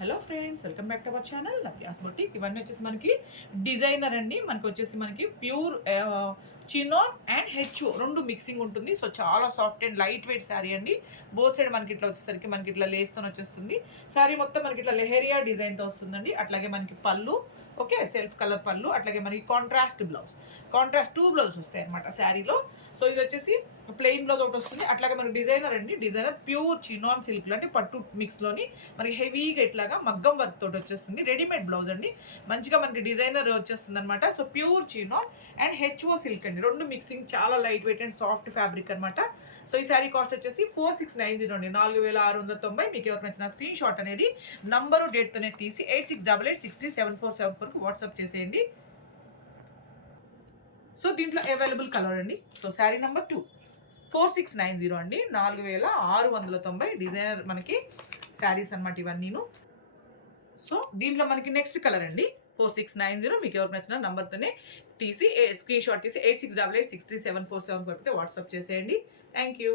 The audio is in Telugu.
Hello friends, welcome back to our channel Navya's boutique. ఇవన్నీ వచ్చేసి మనకి డిజైనర్ అండి. మనకి వచ్చేసి మనకి ప్యూర్ చినోన్ అండ్ హెచ్ రెండు మిక్సింగ్ ఉంటుంది. సో చాలా soft and light weight sari అండి. బోత్ సైడ్ మనకి ఇట్లా వచ్చేసరికి మనకి ఇట్లా లేస్తో వచ్చేస్తుంది. శారీ మొత్తం మనకి ఇట్లా లెహరియా డిజైన్తో వస్తుందండి. అట్లాగే మనకి పళ్ళు, ఓకే, సెల్ఫ్ కలర్ పళ్ళు, అట్లాగే మనకి కాంట్రాస్ట్ బ్లౌజ్, కాంట్రాస్ట్ 2 బ్లౌజ్ వస్తాయి అనమాట శారీలో. సో ఇది వచ్చేసి ప్లెయిన్ బ్లౌజ్ ఒకటి వస్తుంది. అట్లాగే మనకి డిజైనర్ అండి. డిజైనర్ ప్యూర్ చినాన్ సిల్క్లో అంటే పట్టు మిక్స్లోని మనకి హెవీగా ఇట్లాగా మగ్గం వర్క్ తోటి వచ్చేస్తుంది. రెడీమేడ్ బ్లౌజ్ అండి. మంచిగా మనకి డిజైనర్ వచ్చేస్తుంది అనమాట. So pure chinon and HO silk అండి. రెండు మిక్సింగ్, చాలా light weight and soft fabric అనమాట. సో ఈ శారీ కాస్ట్ వచ్చేసి 4690 అండి, 4690. మీకు ఎవరికి నచ్చిన స్క్రీన్ షాట్ అనేది నంబరు డేట్తోనే తీసి 8688637474కి వాట్సాప్ చేసేయండి. సో దీంట్లో అవైలబుల్ కలర్ అండి. సో శారీ నెంబర్ 2 4690 అండి, 4690 డిజైనర్ మనకి శారీస్ అనమాట ఇవన్నీను. సో దీంట్లో మనకి నెక్స్ట్ కలర్ అండి 4690. మీకు ఎవరికి నచ్చిన నంబర్తోనే తీసి స్క్రీన్ షాట్ తీసి 8688637474 వాట్సాప్ చేసేయండి. Thank you.